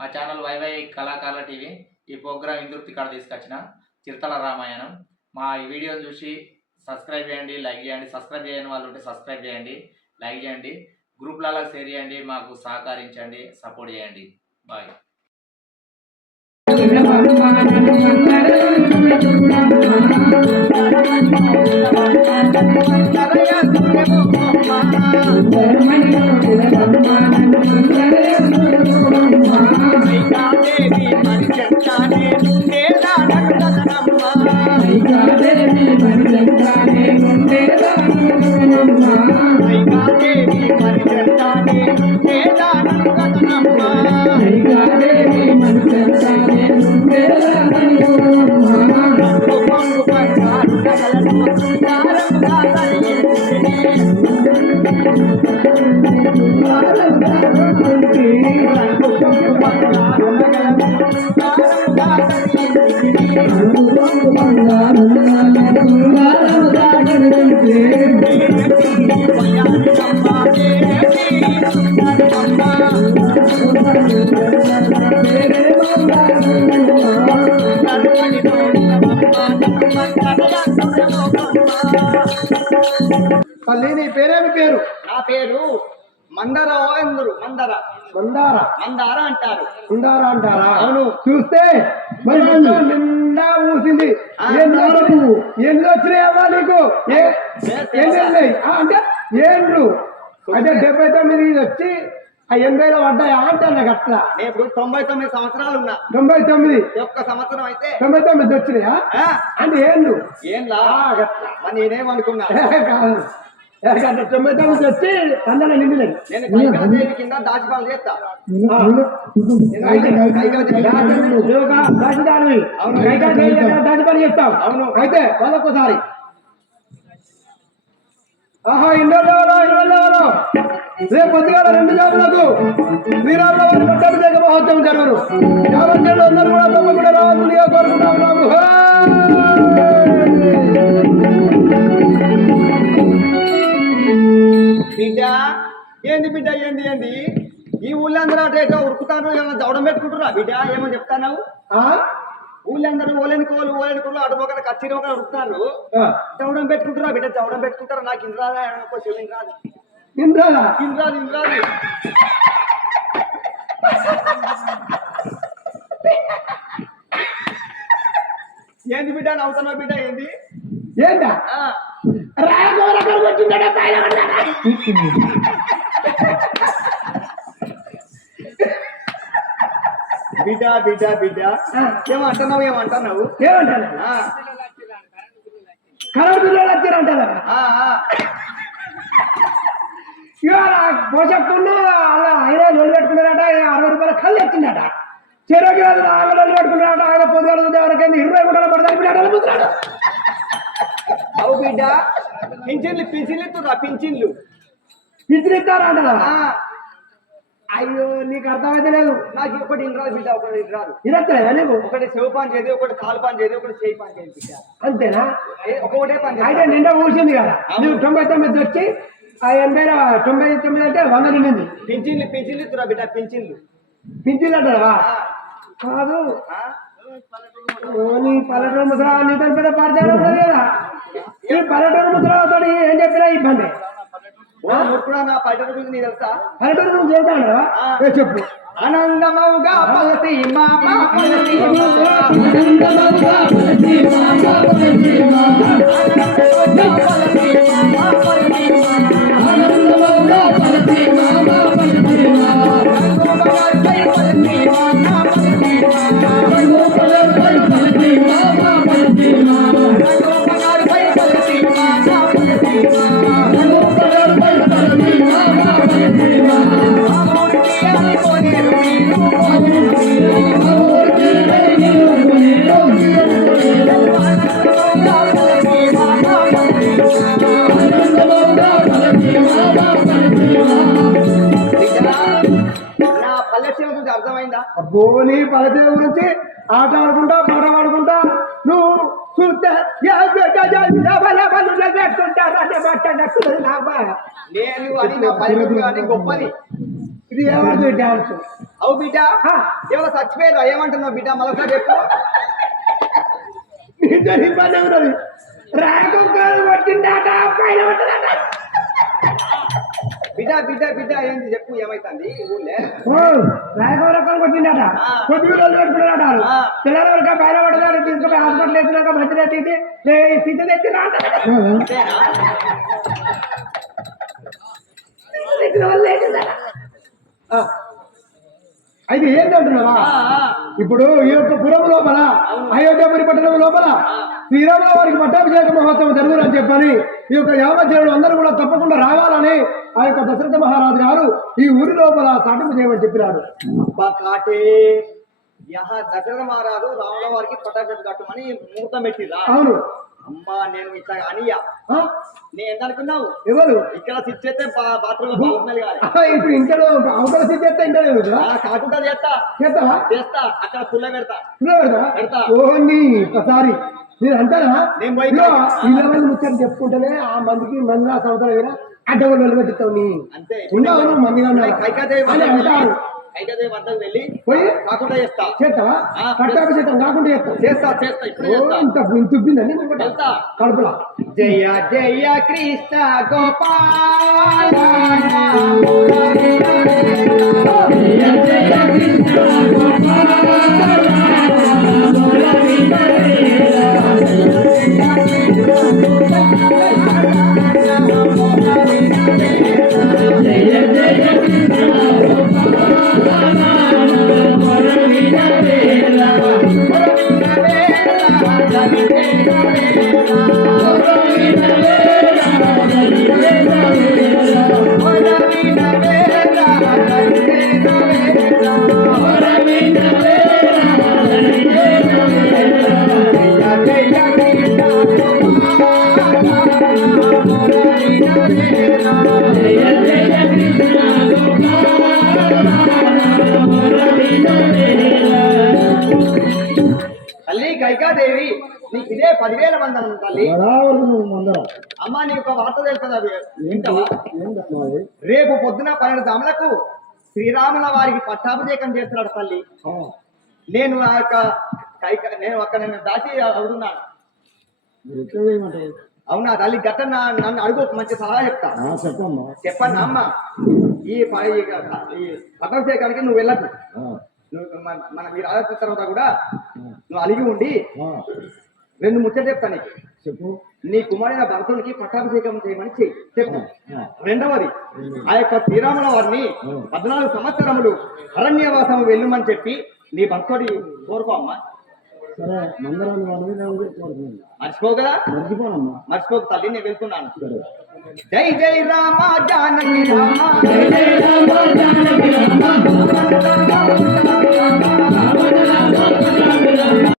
మా channel YY కళాకారుల TV ఈ ప్రోగ్రాం ఇందుర్తి కాడ తీసుకొచ్చిన చిరుతల రామాయణం. మా ఈ వీడియోని చూసి సబ్స్క్రైబ్ చేయండి లైక్ చేయండి సబ్స్క్రైబ్ చేయని వాళ్ళు ఉంటే సబ్స్క్రైబ్ చేయండి లైక్ చేయండి గ్రూప్లలో షేర్ చేయండి మాకు సహకరించండి సపోర్ట్ చేయండి. Bye Yeah. తల్లి నీ పేరేమి పేరు? నా పేరు మందర అందరు మందర. మందార మందార అంటారు. ఉండారా అంటారా? అవును. చూస్తే నిండా ఊసింది. ఆ. ఏంద్రా నువ్వు ఎన్ని వచ్చినాయమ్మా నీకు? ఏ- ఎన్ని అంటే ఏండ్లు అంటే డెబ్బై తొమ్మిది వచ్చి ఆ ఎనభైలో పడ్డాయా అంటే నాకు అట్లా. నేను ఇప్పుడు తొంభై తొమ్మిది సంవత్సరాలు ఉన్నా. తొంభై తొమ్మిది? ఒక్క సంవత్సరం అయితే తొంభై తొమ్మిది వచ్చినాయా? ఆ, అంటే ఏండ్లు? ఏంలా నేనేమనుకున్నా కాదు. తొమ్మిది వచ్చి కింద దాచిపాలు చేస్తా అవును. అయితే వాళ్ళొక్కసారి ఆహా ఇండోలో ఇరవైలో రేపు పొద్దుగాల రెండు జాబులకు శ్రీరాముల వారి పట్టాభిషేక మహోత్సవం అందరూ ఏంది బిడ్డ ఏంది ఏంది? ఈ ఊళ్ళందరూ అటు ఇటు ఉరుకుతారు ఏమైనా దవడం పెట్టుకుంటారా బిడ్డ? ఏమని చెప్తాను ఆ? ఊళ్ళందరూ ఓలేని కోలు ఓలేని కోలు అటు పక్కన కచ్చిరి ఒకరు ఉరుకుతారు. ఆ. దవడం పెట్టుకుంటారా బిడ్డ దవడం పెట్టుకుంటారా? నాకు ఇంద్రాదా ఇంద్రాది. ఇంద్రాలా ఇంద్రాది ఇంద్రాది. ఏంది బిడ్డ నవ్వుతున్నావు బిడ్డ ఏంది? ఏంటా ఆ, రాఘవరకం వచ్చిందట పైన బిడ్డ బిడ్డ బిడ్డ. ఏమంటున్నావు ఏమంటున్నావు? వచ్చారంటారా ఆ, ఆ. ఇవాళ పోషకులు అలా ఆయన లోన్ పెట్టుకున్నారట అరవై రూపాయల కళ్ళు వచ్చిందట చెరువుకి రాదు ఆమె లోన్ పెట్టుకున్నారట ఆయన పొద్దుగాల ఎవరికైంది ఇరవై గుంటలు పడతాయి బిడ్డ అవు బిడ్డ పింఛన్లు పింఛన్లు ఇస్తురా పింఛన్లు. పిచ్చిని ఇస్తారంటారా ఆ, అయ్యో నీకు అర్థమైతే లేదు. నాకు ఒకటి ఇంద్రాదు బిడ్డ ఒకటి ఇంద్రాదు ఇరత్తలేదా నీకు? ఒకటి చెవు పని చేయదు ఒకటి కాలు పని చేయదు ఒకటి చేయి పని బిడ్డ. అంతేనా? ఒక్కొక్కటే పని అయితే. నిండా ఊసింది కదా. నువ్వు తొంభై తొమ్మిది వచ్చి ఆ ఎనభై తొంభై తొమ్మిది అంటే వంద నిండింది. పింఛన్లు పింఛన్లు ఇస్తురా బిడ్డ పింఛన్లు. పింఛన్లు అంటారా? కాదు. ఆ. ఓ, నీ పల్లెటూరు నీతో పెద్ద ఉండదు కదా? ఈ పల్లెటూరు ముసలాతో ఏం చెప్పినా ఇబ్బంది. పల్లెటూరు గురించి తెలుసా? పల్లెటూరు. చెప్పు. ఆనందమవుగా పలసి మామ పలసి గురించి అర్థమైందా అబ్బో నీ పల్లెటూరు గురించి ఆట ఆడుకుంటా పాట పాడుకుంటా. నువ్వు నా. నేను అని నా గొప్పది ఇది అవు బిడ్డ ఏమైనా చచ్చిపోయారు ఏమంటున్నావు బిడ్డ? మళ్ళీ చెప్పు. ఇబ్బంది ఉన్నది రాకొక్కలు పట్టిందాట పైన పట్టిందాట బిడ్డ బిడ్డ బిడ్డ ఏంది చెప్పు ఏమైతుంది? ఊళ్ళే. కొద్ది రోజులు పెట్టుకున్నాడు బయట పడతాడు తీసుకుపోయి హాస్పిటల్ వేసినాక తీసి స్థితి అయితే ఏంటంటున్నావా. ఇప్పుడు ఈ యొక్క పురం లోపల అయోధ్యపురి పట్టణం లోపల శ్రీరాముల వారికి పట్టాభిషేక మహోత్సవం జరుగునని చెప్పని ఈ యొక్క యావజ్జనులు అందరూ కూడా తప్పకుండా రావాలని ఆ యొక్క దశరథ మహారాజు గారు ఈ ఊరి లోపల సాటింపు చేయమని చెప్పినాడు అబ్బా కాటే యహ దశరథ మహారాజు రాముల వారికి పట్టాభిషేకం కట్టమని ముహూర్తం పెట్టిరా. అవును. అమ్మా నేను ఇట్లా అనియా? నేను ఎంత అనుకున్నావు? ఎవరు? ఇక్కడ స్విచ్ అయితే బాత్రూమ్ బాగుంది ఇప్పుడు ఇంట్లో అవతల ఇంట్లో లేదు ఆ, కాకుండా చేస్తా. చేస్తావా? చేస్తా. అక్కడ పుల్ల పెడతా. ఇలా పెడతావా? పెడతా. ఓహోని ఒకసారి నేను అంటారా మంది ముచ్చట చెప్పుకుంటేనే ఆ మందికి మంది సంవత్సరం కదా అడ్డగోలు నిలబెట్టుతావు నీ. అంతే. ఉన్నావు నువ్వు మందిగా ఉన్నావు? అని అంటారు. కాకుండా చేస్తా. చేస్తావా? ఆ, పట్టాభిషేకం కాకుండా చేస్తావు? చేస్తా చేస్తా ఇప్పుడే చేస్తా. ఇంత వెళ్తా. కడుపులా. జయ జయ కృష్ణ గోపాల. తల్లి కైకాదేవి నీకు ఇదే పదివేల మంది తల్లి. అమ్మా నీకు ఒక వార్త తెలుస్తుంది రేపు పొద్దున పన్నెండు గమలకు శ్రీరాముల వారికి పట్టాభిషేకం చేస్తున్నాడు తల్లి. నేను ఆ యొక్క కైక నేను అక్కడ నేను దాచి అడుగున్నాను అవునా తల్లి గట్ట నా- నన్ను అడుగు మంచి సలహా చెప్తా. చెప్పన్నా అమ్మ? ఈ ప- ఈ ఈ పట్టాభిషేకానికి నువ్వు వెళ్ళకు. నువ్వు మన- మీరు ఆలోచించిన తర్వాత కూడా నువ్వు అలిగి ఉండి రెండు ముచ్చట చెప్తా నీకు. చెప్పు. నీ కుమారుడైన భరతునికి పట్టాభిషేకం చేయమని చెయ్యి. చెప్పు. రెండవది ఆ యొక్క శ్రీరాముల వారిని పద్నాలుగు సంవత్సరములు అరణ్యవాసము వెళ్ళమని చెప్పి నీ భర్తడి కోరుకో అమ్మా. సరే మందరాన్ని వాళ్ళని మర్చిపోగదా మర్చిపోనమ్మా. మర్చిపోక తల్లి నేను వెళ్తున్నాను. జై జై రామ జానకి